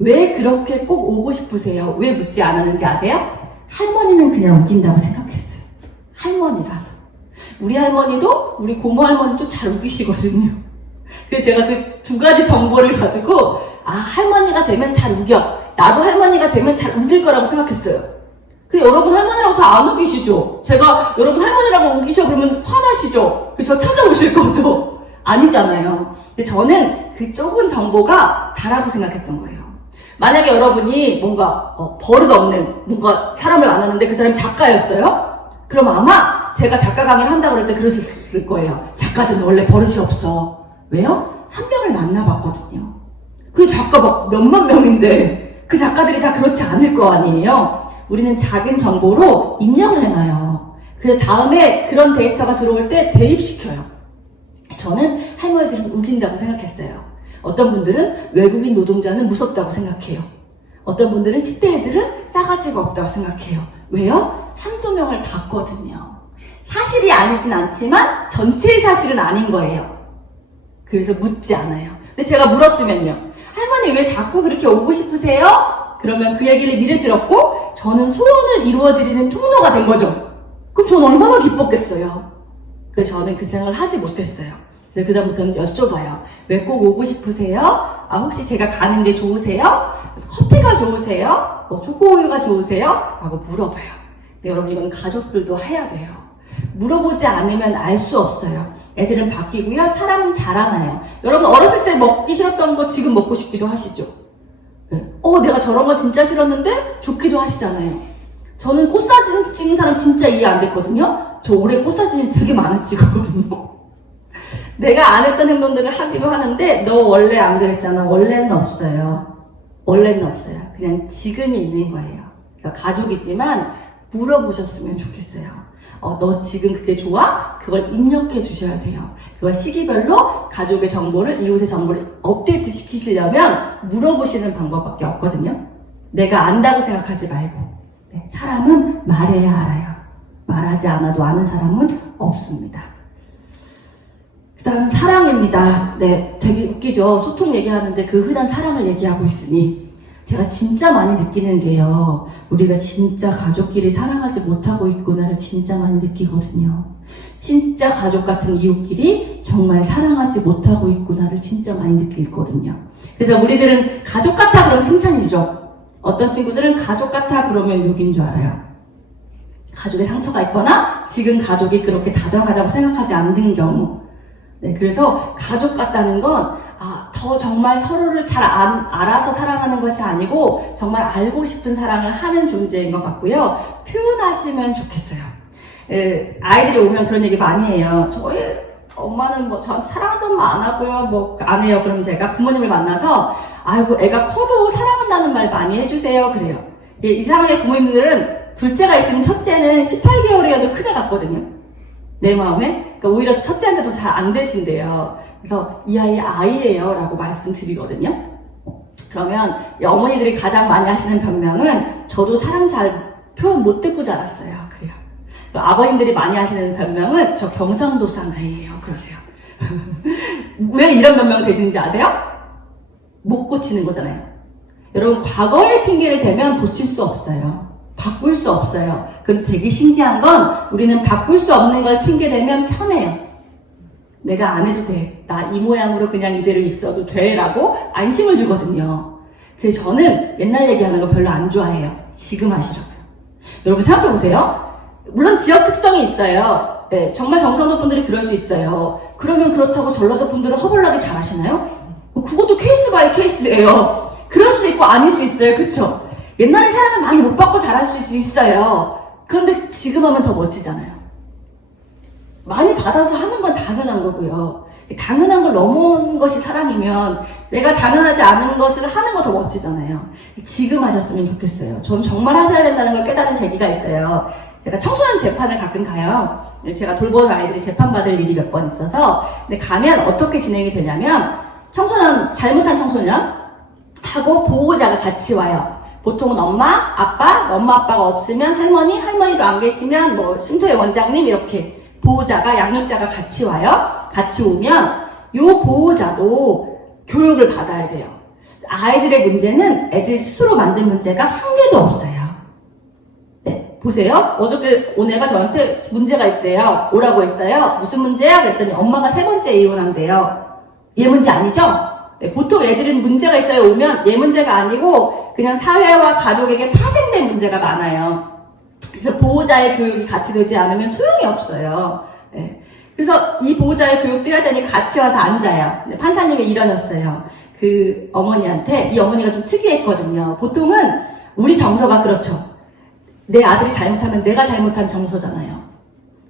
왜 그렇게 꼭 오고 싶으세요? 왜 묻지 않았는지 아세요? 할머니는 그냥 우긴다고 생각했어요. 할머니라서. 우리 할머니도 우리 고모 할머니도 잘 우기시거든요. 그래서 제가 그 2가지 정보를 가지고 할머니가 되면 잘 우겨. 나도 할머니가 되면 잘 우길 거라고 생각했어요. 근데 여러분 할머니라고 다 안 우기시죠? 제가 여러분 할머니라고 우기셔 그러면 화나시죠? 저 찾아오실 거죠? 아니잖아요. 근데 저는 그 좁은 정보가 다라고 생각했던 거예요. 만약에 여러분이 뭔가 버릇없는 뭔가 사람을 만났는데 그 사람이 작가였어요? 그럼 아마 제가 작가 강의를 한다고 그럴 때 그러셨을 거예요. 작가들은 원래 버릇이 없어. 왜요? 한 명을 만나봤거든요. 그 작가 막 몇만 명인데 그 작가들이 다 그렇지 않을 거 아니에요. 우리는 작은 정보로 입력을 해놔요. 그래서 다음에 그런 데이터가 들어올 때 대입시켜요. 저는 할머니들은 우긴다고 생각했어요. 어떤 분들은 외국인 노동자는 무섭다고 생각해요. 어떤 분들은 10대 애들은 싸가지가 없다고 생각해요. 왜요? 한두 명을 봤거든요. 사실이 아니진 않지만 전체의 사실은 아닌 거예요. 그래서 묻지 않아요. 근데 제가 물었으면요. 할머니 왜 자꾸 그렇게 오고 싶으세요? 그러면 그 얘기를 미리 들었고 저는 소원을 이루어드리는 통로가 된 거죠. 그럼 저는 얼마나 기뻤겠어요. 그래서 저는 그 생각을 하지 못했어요. 그래서 그다음부터는 여쭤봐요. 왜 꼭 오고 싶으세요? 혹시 제가 가는 게 좋으세요? 커피가 좋으세요? 초코우유가 좋으세요? 라고 물어봐요. 근데 여러분 이건 가족들도 해야 돼요. 물어보지 않으면 알 수 없어요. 애들은 바뀌고요. 사람은 자라나요. 여러분 어렸을 때 먹기 싫었던 거 지금 먹고 싶기도 하시죠? 네. 내가 저런 거 진짜 싫었는데 좋기도 하시잖아요. 저는 꽃사진 찍는 사람 진짜 이해 안 됐거든요. 저 올해 꽃사진이 되게 많이 찍었거든요. 내가 안 했던 행동들을 하기도 하는데 너 원래 안 그랬잖아. 원래는 없어요. 원래는 없어요. 그냥 지금이 있는 거예요. 그래서 가족이지만 물어보셨으면 좋겠어요. 너 지금 그게 좋아? 그걸 입력해 주셔야 돼요. 그걸 시기별로 가족의 정보를, 이웃의 정보를 업데이트 시키시려면 물어보시는 방법밖에 없거든요. 내가 안다고 생각하지 말고. 네, 사람은 말해야 알아요. 말하지 않아도 아는 사람은 없습니다. 그 다음은 사랑입니다. 네, 되게 웃기죠. 소통 얘기하는데 그 흔한 사랑을 얘기하고 있으니 제가 진짜 많이 느끼는 게요. 우리가 진짜 가족끼리 사랑하지 못하고 있구나를 진짜 많이 느끼거든요. 진짜 가족 같은 이웃끼리 정말 사랑하지 못하고 있구나를 진짜 많이 느끼거든요. 그래서 우리들은 가족 같아 그러면 칭찬이죠. 어떤 친구들은 가족 같아 그러면 욕인 줄 알아요. 가족에 상처가 있거나 지금 가족이 그렇게 다정하다고 생각하지 않는 경우. 네, 그래서 가족 같다는 건 더 정말 서로를 잘 알아서 사랑하는 것이 아니고 정말 알고 싶은 사랑을 하는 존재인 것 같고요. 표현하시면 좋겠어요. 아이들이 오면 그런 얘기 많이 해요. 저희 엄마는 뭐 저한테 사랑한다는 말 안 하고요. 뭐 안 해요. 그럼 제가 부모님을 만나서 아이고 애가 커도 사랑한다는 말 많이 해주세요. 그래요. 이상하게 부모님들은 둘째가 있으면 첫째는 18개월이어도 큰애 같거든요. 내 마음에. 그러니까 오히려 첫째한테도 잘 안 되신대요. 그래서 이 아이 아이예요 라고 말씀드리거든요. 그러면 어머니들이 가장 많이 하시는 변명은 저도 사랑 잘 표현 못 듣고 자랐어요. 그래요. 아버님들이 많이 하시는 변명은 저 경상도 사나이예요. 그러세요. 왜 이런 변명이 되시는지 아세요? 못 고치는 거잖아요. 여러분 과거의 핑계를 대면 고칠 수 없어요. 바꿀 수 없어요. 근데 되게 신기한 건 우리는 바꿀 수 없는 걸 핑계대면 편해요. 내가 안 해도 돼. 나 이 모양으로 그냥 이대로 있어도 돼. 라고 안심을 주거든요. 그래서 저는 옛날 얘기하는 거 별로 안 좋아해요. 지금 하시라고요. 여러분 생각해보세요. 물론 지역 특성이 있어요. 네, 정말 경상도 분들이 그럴 수 있어요. 그러면 그렇다고 전라도 분들은 허벌나게 잘하시나요? 그것도 케이스 바이 케이스예요. 그럴 수 있고 아닐 수 있어요. 그쵸? 옛날에 사랑을 많이 못 받고 잘할 수 있어요. 그런데 지금 하면 더 멋지잖아요. 많이 받아서 하는 건 당연한 거고요. 당연한 걸 넘어온 것이 사랑이면 내가 당연하지 않은 것을 하는 거 더 멋지잖아요. 지금 하셨으면 좋겠어요. 전 정말 하셔야 된다는 걸 깨달은 계기가 있어요. 제가 청소년 재판을 가끔 가요. 제가 돌보는 아이들이 재판받을 일이 몇 번 있어서 근데 가면 어떻게 진행이 되냐면 청소년, 잘못한 청소년 하고 보호자가 같이 와요. 보통은 엄마, 아빠가 없으면 할머니도 안 계시면 뭐 쉼터의 원장님 이렇게 보호자가, 양육자가 같이 와요. 같이 오면 요 보호자도 교육을 받아야 돼요. 아이들의 문제는 애들 스스로 만든 문제가 한 개도 없어요. 네, 보세요. 어저께 온 애가 저한테 문제가 있대요. 오라고 했어요. 무슨 문제야? 그랬더니 엄마가 3번째 이혼한대요. 얘 문제 아니죠? 네, 보통 애들은 문제가 있어요. 오면 얘 문제가 아니고 그냥 사회와 가족에게 파생된 문제가 많아요. 그래서 보호자의 교육이 같이 되지 않으면 소용이 없어요. 네. 그래서 이 보호자의 교육도 해야 되니 같이 와서 앉아요. 근데 판사님이 이러셨어요. 그 어머니한테, 이 어머니가 좀 특이했거든요. 보통은 우리 정서가 그렇죠. 내 아들이 잘못하면 내가 잘못한 정서잖아요.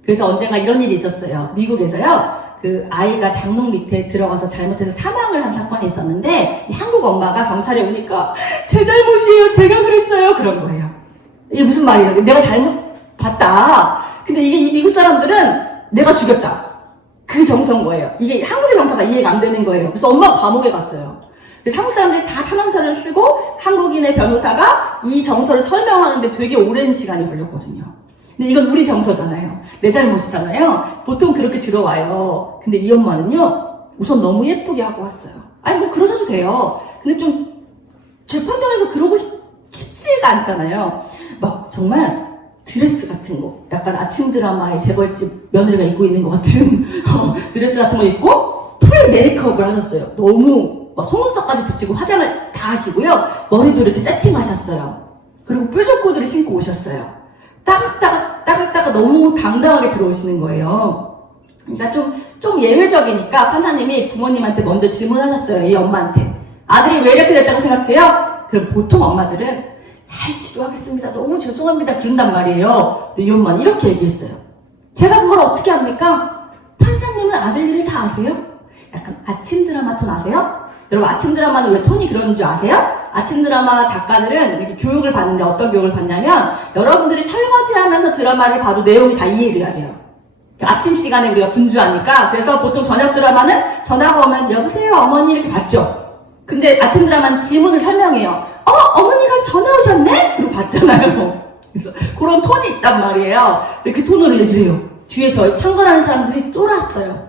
그래서 언젠가 이런 일이 있었어요. 미국에서요. 그 아이가 장롱 밑에 들어가서 잘못해서 사망을 한 사건이 있었는데 한국 엄마가 경찰에 오니까 제 잘못이에요. 제가 그랬어요. 그런 거예요. 이게 무슨 말이에요? 내가 잘못 봤다. 근데 이게 이 미국 사람들은 내가 죽였다. 그 정서인 거예요. 이게 한국의 정서가 이해가 안 되는 거예요. 그래서 엄마가 감옥에 갔어요. 그래서 한국 사람들이 다 탄원서를 쓰고 한국인의 변호사가 이 정서를 설명하는데 되게 오랜 시간이 걸렸거든요. 근데 이건 우리 정서잖아요. 내 잘못이잖아요. 보통 그렇게 들어와요. 근데 이 엄마는요, 우선 너무 예쁘게 하고 왔어요. 아니, 뭐 그러셔도 돼요. 근데 좀 재판장에서 그러고 싶지가 않잖아요. 막 정말 드레스 같은 거, 약간 아침 드라마의 재벌집 며느리가 입고 있는 것 같은 드레스 같은 거 입고 풀 메이크업을 하셨어요. 너무 막 속눈썹까지 붙이고 화장을 다 하시고요. 머리도 이렇게 세팅하셨어요. 그리고 뾰족구두를 신고 오셨어요. 따각따각 너무 당당하게 들어오시는 거예요. 그러니까 좀 예외적이니까 판사님이 부모님한테 먼저 질문하셨어요. 이 엄마한테. 아들이 왜 이렇게 됐다고 생각해요? 그럼 보통 엄마들은 잘 치료하겠습니다. 너무 죄송합니다. 그런단 말이에요. 근데 이 엄마는 이렇게 얘기했어요. 제가 그걸 어떻게 합니까? 판사님은 아들 일을 다 아세요? 약간 아침 드라마 톤 아세요? 여러분 아침 드라마는 왜 톤이 그런 줄 아세요? 아침 드라마 작가들은 이렇게 교육을 받는데 어떤 교육을 받냐면 여러분들이 설거지하면서 드라마를 봐도 내용이 다 이해돼야 돼요. 아침 시간에 우리가 분주하니까. 그래서 보통 저녁 드라마는 전화가 오면 여보세요 어머니 이렇게 받죠. 근데 아침 드라마는 지문을 설명해요. 어머니가 전화 오셨네? 그리고 받잖아요. 그래서 그런 톤이 있단 말이에요. 근데 그 톤으로 얘기를 해요. 뒤에 저희 참관하는 사람들이 쫄았어요.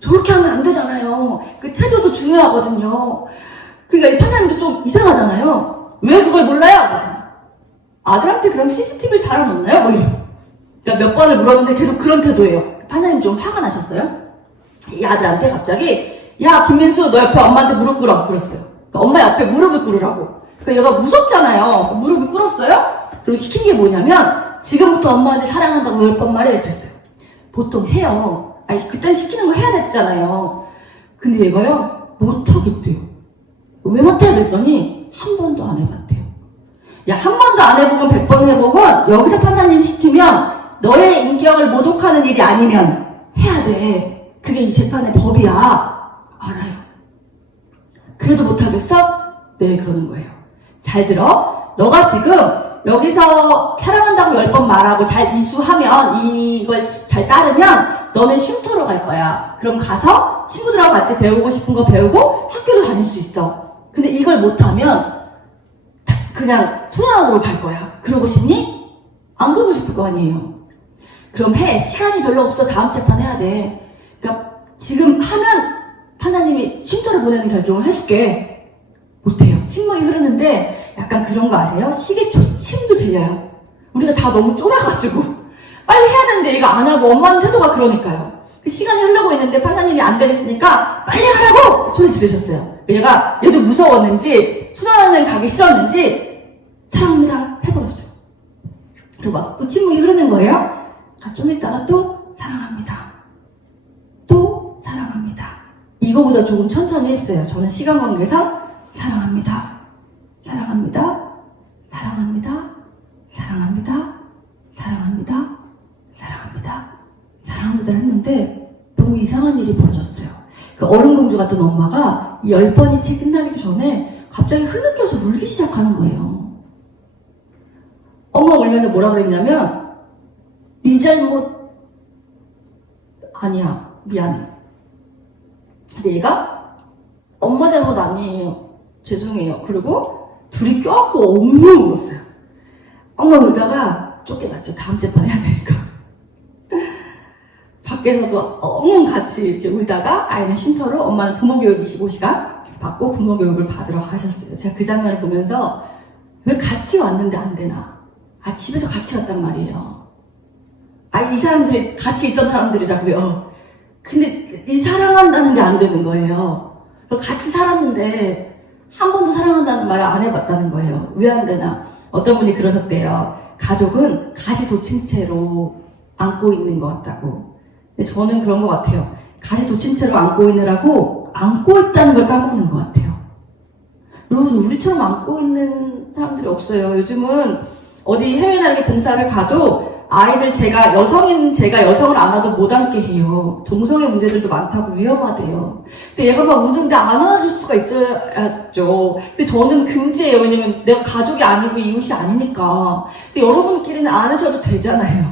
저렇게 하면 안 되잖아요. 그 태도도 중요하거든요. 그러니까 이 판사님도 좀 이상하잖아요. 왜 그걸 몰라요? 아들한테 그럼 CCTV를 달아놓나요? 뭐 이래요. 그러니까 몇 번을 물었는데 계속 그런 태도예요. 판사님 좀 화가 나셨어요? 이 아들한테 갑자기 야 김민수 너 옆에 엄마한테 무릎 꿇어 그랬어요. 그러니까 엄마 옆에 무릎을 꿇으라고. 그러니까 얘가 무섭잖아요. 무릎을 꿇었어요. 그리고 시킨 게 뭐냐면 지금부터 엄마한테 사랑한다고 10번 말해 그랬어요. 보통 해요. 아니 그땐 시키는 거 해야 됐잖아요. 근데 얘가요 못하겠대요. 왜 못해? 그랬더니 한 번도 안 해봤대요. 야, 한 번도 안 해보면 100번 해보건 여기서 판사님 시키면 너의 인격을 모독하는 일이 아니면 해야 돼. 그게 이 재판의 법이야. 알아요. 그래도 못하겠어? 네, 그러는 거예요. 잘 들어. 너가 지금 여기서 사랑한다고 10번 말하고 잘 이수하면 이걸 잘 따르면 너는 쉼터로 갈 거야. 그럼 가서 친구들하고 같이 배우고 싶은 거 배우고 학교도 다닐 수 있어. 근데 이걸 못하면 그냥 소년원으로 갈 거야. 그러고 싶니? 안 그러고 싶을 거 아니에요. 그럼 해. 시간이 별로 없어. 다음 재판 해야 돼. 그러니까 지금 하면 판사님이 쉼터를 보내는 결정을 해줄게. 못해요. 침묵이 흐르는데 약간 그런 거 아세요? 시계 초침도 들려요. 우리가 다 너무 쫄아가지고 빨리 해야 되는데 얘가 안 하고 엄마는 태도가 그러니까요. 시간이 흐르고 있는데 판사님이 안 되겠으니까 빨리 하라고 소리 지르셨어요. 얘도 무서웠는지 소년원을 가기 싫었는지 사랑합니다 해버렸어요. 그리고 막 또 침묵이 흐르는 거예요. 좀 있다가 또 사랑합니다. 또 사랑합니다. 이거보다 조금 천천히 했어요. 저는 시간 관계상 사랑합니다. 사랑합니다. 사랑합니다. 사랑합니다. 사랑합니다. 사랑합니다. 사랑합니다를 했는데 너무 이상한 일이 벌어졌어요. 그 얼음공주 같은 엄마가 이 10번이 채 끝나기 전에 갑자기 흐느껴서 울기 시작하는 거예요. 엄마 울면서 뭐라 그랬냐면 네 잘못 아니야 미안해. 근데 얘가 엄마 잘못 아니에요 죄송해요. 그리고 둘이 껴안고 엉엉 울었어요. 엉엉 울다가 쫓겨났죠. 다음 재판 해야 되니까. 밖에서도 엉엉 같이 이렇게 울다가 아이는 쉼터로 엄마는 부모교육 25시간 받고 부모교육을 받으러 가셨어요. 제가 그 장면을 보면서 왜 같이 왔는데 안 되나? 집에서 같이 왔단 말이에요. 이 사람들이 같이 있던 사람들이라고요. 근데 이 사랑한다는 게 안 되는 거예요. 같이 살았는데 한 번도 사랑한다는 말을 안 해봤다는 거예요. 왜 안 되나? 어떤 분이 그러셨대요. 가족은 가시 돋친 채로 안고 있는 것 같다고. 근데 저는 그런 것 같아요. 가시 돋친 채로 안고 있느라고 안고 있다는 걸 까먹는 것 같아요. 여러분 우리처럼 안고 있는 사람들이 없어요. 요즘은 어디 해외 나라에 봉사를 가도 아이들 제가 여성을 안아도 못 안게 해요. 동성애 문제들도 많다고 위험하대요. 근데 얘가 막 우는데 안 안아줄 수가 있어야죠. 근데 저는 금지예요. 왜냐면 내가 가족이 아니고 이웃이 아니니까. 근데 여러분끼리는 안으셔도 되잖아요.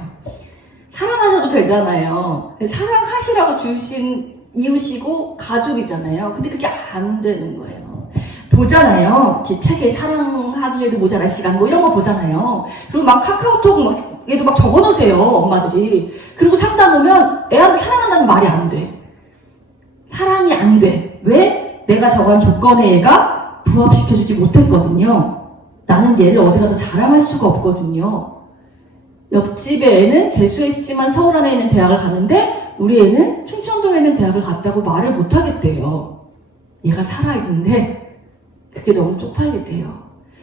사랑하셔도 되잖아요. 사랑하시라고 주신 이웃이고 가족이잖아요. 근데 그게 안 되는 거예요. 보잖아요. 이렇게 책에 사랑하기에도 모자란 시간 뭐 이런 거 보잖아요. 그리고 막 카카오톡에도 막 적어놓으세요. 엄마들이. 그리고 상담 오면 애한테 사랑한다는 말이 안 돼. 사랑이 안 돼. 왜? 내가 정한 조건에 애가 부합시켜주지 못했거든요. 나는 얘를 어디 가서 자랑할 수가 없거든요. 옆집에 애는 재수했지만 서울 안에 있는 대학을 가는데 우리 애는 충청도에 있는 대학을 갔다고 말을 못하겠대요. 얘가 살아있는데 그게 너무 쪽팔리대요.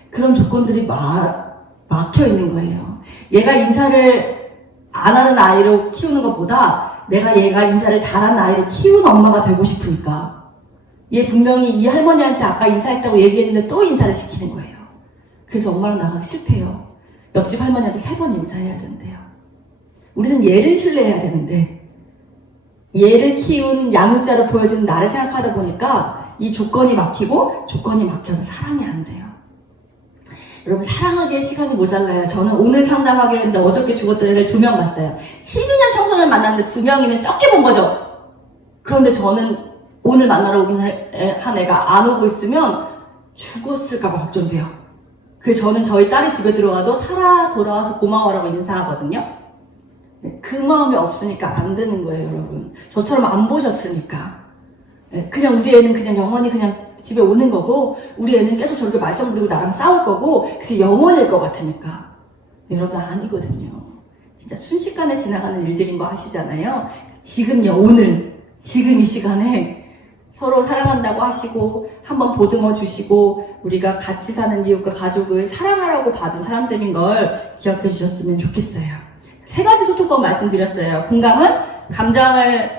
그런 조건들이 막혀 있는 거예요. 얘가 인사를 안 하는 아이로 키우는 것보다 얘가 인사를 잘하는 아이로 키우는 엄마가 되고 싶으니까 얘 분명히 이 할머니한테 아까 인사했다고 얘기했는데 또 인사를 시키는 거예요. 그래서 엄마랑 나가기 싫대요. 옆집 할머니한테 3번 인사해야 된대요. 우리는 얘를 신뢰해야 되는데 얘를 키운 양육자로 보여지는 나를 생각하다 보니까 이 조건이 막히고 조건이 막혀서 사랑이 안 돼요. 여러분 사랑하기에 시간이 모자라요. 저는 오늘 상담하기로 했는데 어저께 죽었던 애를 2명 봤어요. 12년 청소년 만났는데 2명이면 적게 본 거죠. 그런데 저는 오늘 만나러 오긴 한 애가 안 오고 있으면 죽었을까 봐 걱정돼요. 그래서 저는 저희 딸이 집에 들어가도 살아 돌아와서 고마워라고 인사하거든요. 그 마음이 없으니까 안 되는 거예요, 여러분. 저처럼 안 보셨으니까. 그냥 우리 애는 그냥 영원히 그냥 집에 오는 거고, 우리 애는 계속 저렇게 말썽 부리고 나랑 싸울 거고, 그게 영원일 것 같으니까. 여러분, 아니거든요. 진짜 순식간에 지나가는 일들인 거 아시잖아요. 지금요, 오늘, 지금 이 시간에 서로 사랑한다고 하시고, 한번 보듬어 주시고, 우리가 같이 사는 이웃과 가족을 사랑하라고 받은 사람들인 걸 기억해 주셨으면 좋겠어요. 3가지 소통법 말씀드렸어요. 공감은 감정을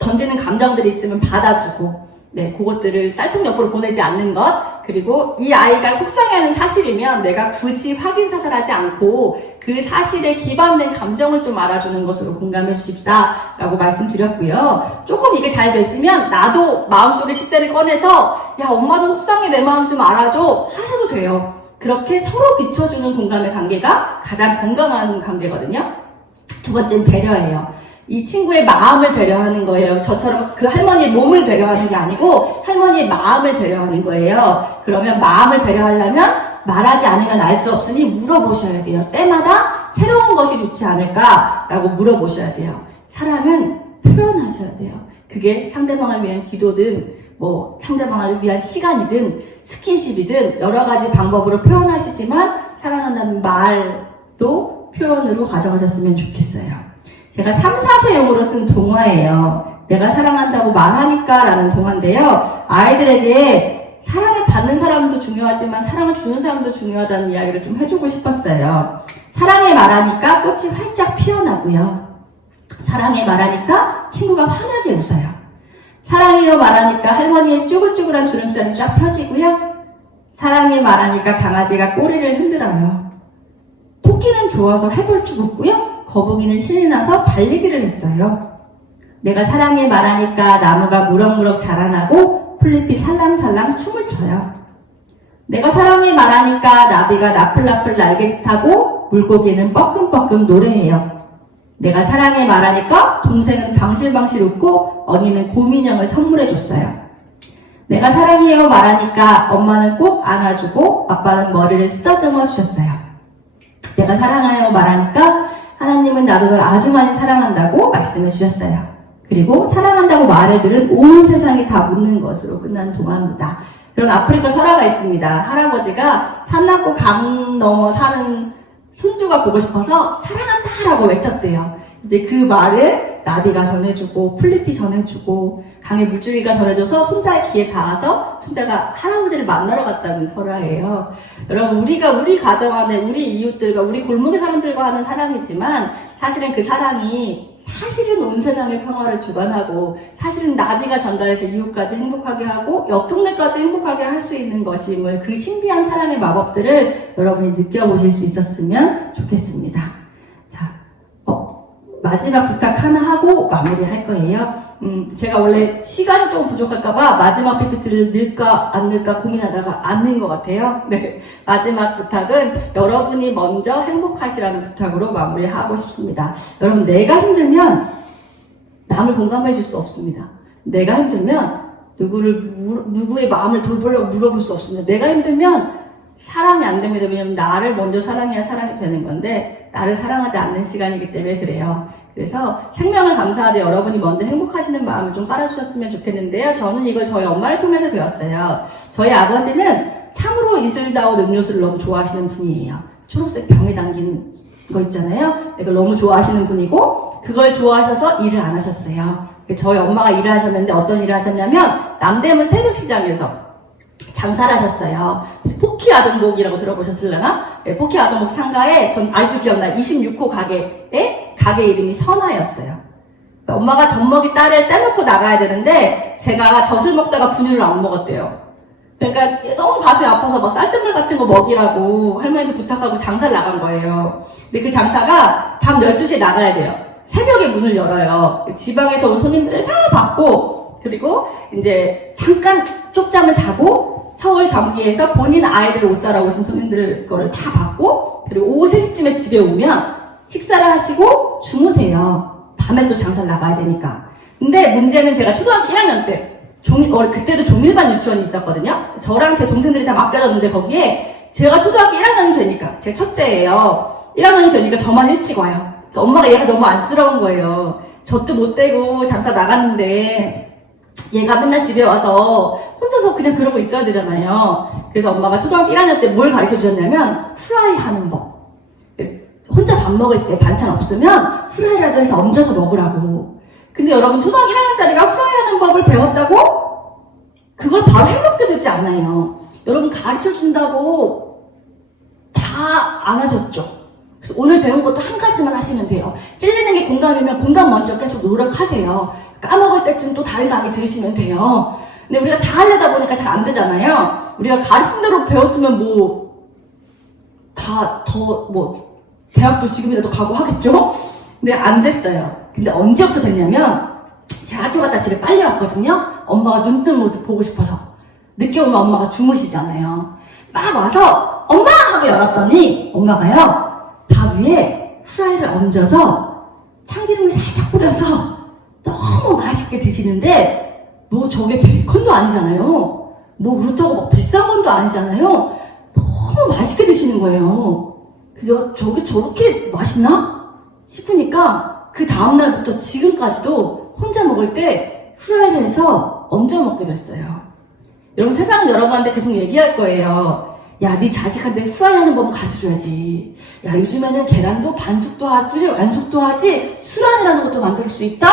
던지는 감정들이 있으면 받아주고, 네, 그것들을 쌀통 옆으로 보내지 않는 것, 그리고 이 아이가 속상해하는 사실이면 내가 굳이 확인사살하지 않고 그 사실에 기반된 감정을 좀 알아주는 것으로 공감해 주십사라고 말씀드렸고요. 조금 이게 잘 되시면 나도 마음속에 10대를 꺼내서 야, 엄마도 속상해, 내 마음 좀 알아줘 하셔도 돼요. 그렇게 서로 비춰주는 공감의 관계가 가장 건강한 관계거든요. 2번째는 배려예요. 이 친구의 마음을 배려하는 거예요. 저처럼 그 할머니의 몸을 배려하는 게 아니고 할머니의 마음을 배려하는 거예요. 그러면 마음을 배려하려면 말하지 않으면 알 수 없으니 물어보셔야 돼요. 때마다 새로운 것이 좋지 않을까라고 물어보셔야 돼요. 사랑은 표현하셔야 돼요. 그게 상대방을 위한 기도든 뭐 상대방을 위한 시간이든 스킨십이든 여러 가지 방법으로 표현하시지만 사랑한다는 말도 표현으로 가져가셨으면 좋겠어요. 제가 3, 4세용으로 쓴 동화예요. 내가 사랑한다고 말하니까 라는 동화인데요. 아이들에게 사랑을 받는 사람도 중요하지만 사랑을 주는 사람도 중요하다는 이야기를 좀 해주고 싶었어요. 사랑해 말하니까 꽃이 활짝 피어나고요. 사랑해 말하니까 친구가 환하게 웃어요. 사랑해요 말하니까 할머니의 쭈글쭈글한 주름살이 쫙 펴지고요. 사랑해 말하니까 강아지가 꼬리를 흔들어요. 토끼는 좋아서 해벌쭉 웃고요. 거북이는 신이 나서 달리기를 했어요. 내가 사랑해 말하니까 나무가 무럭무럭 자라나고 풀잎이 살랑살랑 춤을 춰요. 내가 사랑해 말하니까 나비가 나풀나풀 날개짓하고 물고기는 뻐끔뻐끔 노래해요. 내가 사랑해 말하니까 동생은 방실방실 웃고 언니는 곰인형을 선물해줬어요. 내가 사랑해요 말하니까 엄마는 꼭 안아주고 아빠는 머리를 쓰다듬어 주셨어요. 내가 사랑해요 말하니까 하나님은 나도 널 아주 많이 사랑한다고 말씀해 주셨어요. 그리고 사랑한다고 말을 들은 온 세상이 다 묻는 것으로 끝난 동화입니다. 그런 아프리카 설화가 있습니다. 할아버지가 산 넘고 강 넘어 사는 손주가 보고 싶어서 사랑한다라고 외쳤대요. 근데 그 말을 나비가 전해주고 풀잎이 전해주고 강의 물줄기가 전해줘서 손자의 귀에 닿아서 손자가 할아버지를 만나러 갔다는 설화예요. 여러분, 우리가 우리 가정 안에 우리 이웃들과 우리 골목의 사람들과 하는 사랑이지만 사실은 그 사랑이 사실은 온 세상의 평화를 주관하고 사실은 나비가 전달해서 이웃까지 행복하게 하고 옆 동네까지 행복하게 할 수 있는 것임을 그 신비한 사랑의 마법들을 여러분이 느껴보실 수 있었으면 좋겠습니다. 자, 마지막 부탁 하나 하고 마무리할 거예요. 제가 원래 시간이 조금 부족할까봐 마지막 PPT를 넣을까 안 넣을까 고민하다가 안 넣은 것 같아요. 네, 마지막 부탁은 여러분이 먼저 행복하시라는 부탁으로 마무리하고 싶습니다. 여러분, 내가 힘들면 남을 공감해 줄 수 없습니다. 내가 힘들면 누구의 마음을 돌보려고 물어볼 수 없습니다. 내가 힘들면 사랑이 안 됩니다. 왜냐면 나를 먼저 사랑해야 사랑이 되는 건데 나를 사랑하지 않는 시간이기 때문에 그래요. 그래서 생명을 감사하되 여러분이 먼저 행복하시는 마음을 좀 깔아주셨으면 좋겠는데요. 저는 이걸 저희 엄마를 통해서 배웠어요. 저희 아버지는 참으로 이슬다운 음료수를 너무 좋아하시는 분이에요. 초록색 병에 담긴 거 있잖아요. 이걸 너무 좋아하시는 분이고 그걸 좋아하셔서 일을 안 하셨어요. 저희 엄마가 일을 하셨는데 어떤 일을 하셨냐면 남대문 새벽시장에서 장사를 하셨어요. 포키 아동복이라고 들어보셨을려나? 네, 포키 아동복 상가에 전 아직도 기억나요. 26호 가게에 가게 이름이 선화였어요. 엄마가 젖먹이 딸을 떼놓고 나가야 되는데 제가 젖을 먹다가 분유를 안 먹었대요. 그러니까 너무 가슴이 아파서 막 쌀뜨물 같은 거 먹이라고 할머니한테 부탁하고 장사를 나간 거예요. 근데 그 장사가 밤 12시에 나가야 돼요. 새벽에 문을 열어요. 지방에서 온 손님들을 다 받고 그리고 이제 잠깐 쪽잠을 자고 서울 경기에서 본인 아이들 옷 사러 오신 손님들 거를 다 받고 그리고 오후 3시쯤에 집에 오면 식사를 하시고 주무세요. 밤에 또 장사를 나가야 되니까. 근데 문제는 제가 초등학교 1학년 때 그때도 종일반 유치원이 있었거든요. 저랑 제 동생들이 다 맡겨졌는데 거기에 제가 초등학교 1학년이 되니까, 제가 첫째예요. 1학년이 되니까 저만 일찍 와요. 그러니까 엄마가 얘가 너무 안쓰러운 거예요. 젖도 못 대고 장사 나갔는데 얘가 맨날 집에 와서 혼자서 그냥 그러고 있어야 되잖아요. 그래서 엄마가 초등학교 1학년 때 뭘 가르쳐 주셨냐면 후라이 하는 법. 혼자 밥 먹을 때 반찬 없으면 후라이라도 해서 얹어서 먹으라고. 근데 여러분 초등학교 1학년짜리가 후라이 하는 법을 배웠다고? 그걸 바로 해먹게 되지 않아요. 여러분 가르쳐 준다고 다 안 하셨죠? 그래서 오늘 배운 것도 한 가지만 하시면 돼요. 찔리는 게 공감이면 공감 먼저 계속 노력하세요. 까먹을 때쯤 또 다른 강의 들으시면 돼요. 근데 우리가 다 하려다 보니까 잘 안 되잖아요. 우리가 가르친 대로 배웠으면 대학도 지금이라도 가고 하겠죠? 근데 안 됐어요. 근데 언제부터 됐냐면, 제가 학교 갔다 집에 빨리 왔거든요? 엄마가 눈 뜬 모습 보고 싶어서. 늦게 오면 엄마가 주무시잖아요. 막 와서, 엄마! 하고 열었더니, 엄마가요, 밥 위에 후라이를 얹어서 참기름을 살짝 뿌려서 너무 맛있게 드시는데, 저게 베이컨도 아니잖아요. 그렇다고 막 비싼 건도 아니잖아요. 너무 맛있게 드시는 거예요. 그래서 저게 저렇게 맛있나? 싶으니까 그 다음날부터 지금까지도 혼자 먹을 때 후라이를 해서 얹어 먹게 됐어요. 여러분 세상은 여러분한테 계속 얘기할 거예요. 야, 네 자식한테 후라이 하는 법은 가르쳐줘야지. 야, 요즘에는 계란도 반숙도 하지, 완숙도 하지, 수란이라는 것도 만들 수 있다?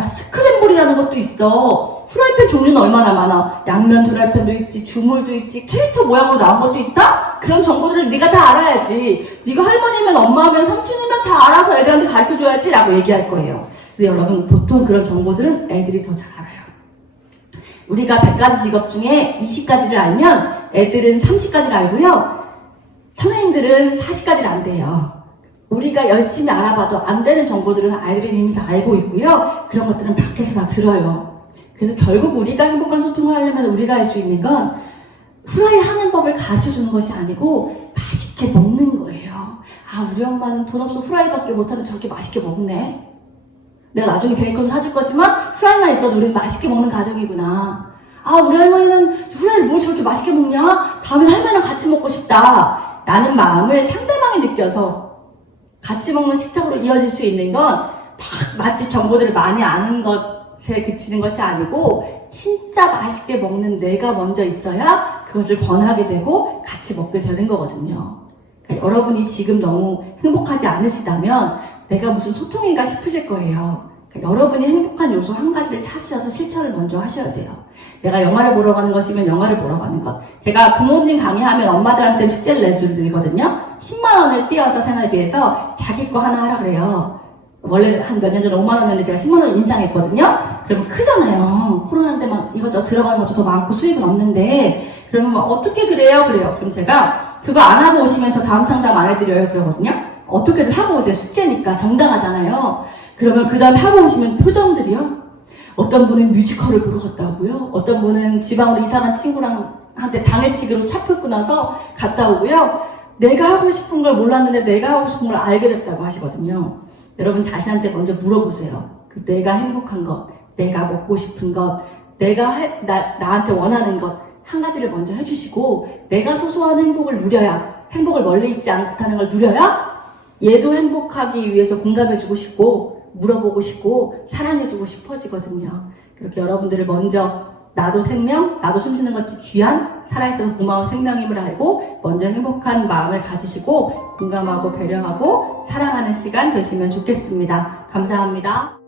야, 스크램블이라는 것도 있어. 후라이팬 종류는 얼마나 많아. 양면 후라이팬도 있지, 주물도 있지, 캐릭터 모양으로 나온 것도 있다? 그런 정보들을 네가 다 알아야지. 네가 할머니면 엄마면 삼촌이면 다 알아서 애들한테 가르쳐줘야지 라고 얘기할 거예요. 근데 여러분 보통 그런 정보들은 애들이 더 잘 알아요. 우리가 100가지 직업 중에 20가지를 알면 애들은 30가지를 알고요. 선생님들은 40가지를 안 돼요. 우리가 열심히 알아봐도 안 되는 정보들은 아이들이 이미 다 알고 있고요. 그런 것들은 밖에서 다 들어요. 그래서 결국 우리가 행복한 소통을 하려면 우리가 할 수 있는 건 후라이 하는 법을 가르쳐주는 것이 아니고 맛있게 먹는 거예요. 아, 우리 엄마는 돈 없어 후라이밖에 못하는데 저렇게 맛있게 먹네. 내가 나중에 베이컨 사줄 거지만 후라이만 있어도 우리는 맛있게 먹는 가정이구나. 아, 우리 할머니는 후라이를 뭘 저렇게 맛있게 먹냐? 다음엔 할머니랑 같이 먹고 싶다. 라는 마음을 상대방이 느껴서 같이 먹는 식탁으로 이어질 수 있는 건 막 맛집 정보들을 많이 아는 것에 그치는 것이 아니고 진짜 맛있게 먹는 내가 먼저 있어야 그것을 권하게 되고 같이 먹게 되는 거거든요. 그러니까 여러분이 지금 너무 행복하지 않으시다면 내가 무슨 소통인가 싶으실 거예요. 그러니까 여러분이 행복한 요소 한 가지를 찾으셔서 실천을 먼저 하셔야 돼요. 내가 영화를 보러 가는 것이면 영화를 보러 가는 것. 제가 부모님 강의하면 엄마들한테 숙제를 내주거든요. 10만 원을 띄어서 생활비에서 자기 거 하나 하라 그래요. 원래 한 몇 년 전에 5만 원이었는데 제가 10만 원 인상했거든요. 그러면 크잖아요. 코로나인데 막 이것저것 들어가는 것도 더 많고 수입은 없는데 그러면 막 어떻게 그래요? 그럼 제가 그거 안 하고 오시면 저 다음 상담 안 해드려요. 그러거든요. 어떻게든 하고 오세요. 숙제니까 정당하잖아요. 그러면 그 다음에 하고 오시면 표정들이요. 어떤 분은 뮤지컬을 보러 갔다 오고요. 어떤 분은 지방으로 이사간 친구랑 한테 당일치기로 차 끊고 나서 갔다 오고요. 내가 하고 싶은 걸 몰랐는데 내가 하고 싶은 걸 알게 됐다고 하시거든요. 여러분 자신한테 먼저 물어보세요. 내가 행복한 것, 내가 먹고 싶은 것, 내가 나한테 원하는 것 한 가지를 먼저 해주시고 내가 소소한 행복을 누려야 행복을 멀리 있지 않다는 걸 누려야 얘도 행복하기 위해서 공감해주고 싶고 물어보고 싶고 사랑해주고 싶어지거든요. 그렇게 여러분들을 먼저 나도 생명, 나도 숨쉬는 것이 귀한 살아있어서 고마운 생명임을 알고 먼저 행복한 마음을 가지시고 공감하고 배려하고 사랑하는 시간 되시면 좋겠습니다. 감사합니다.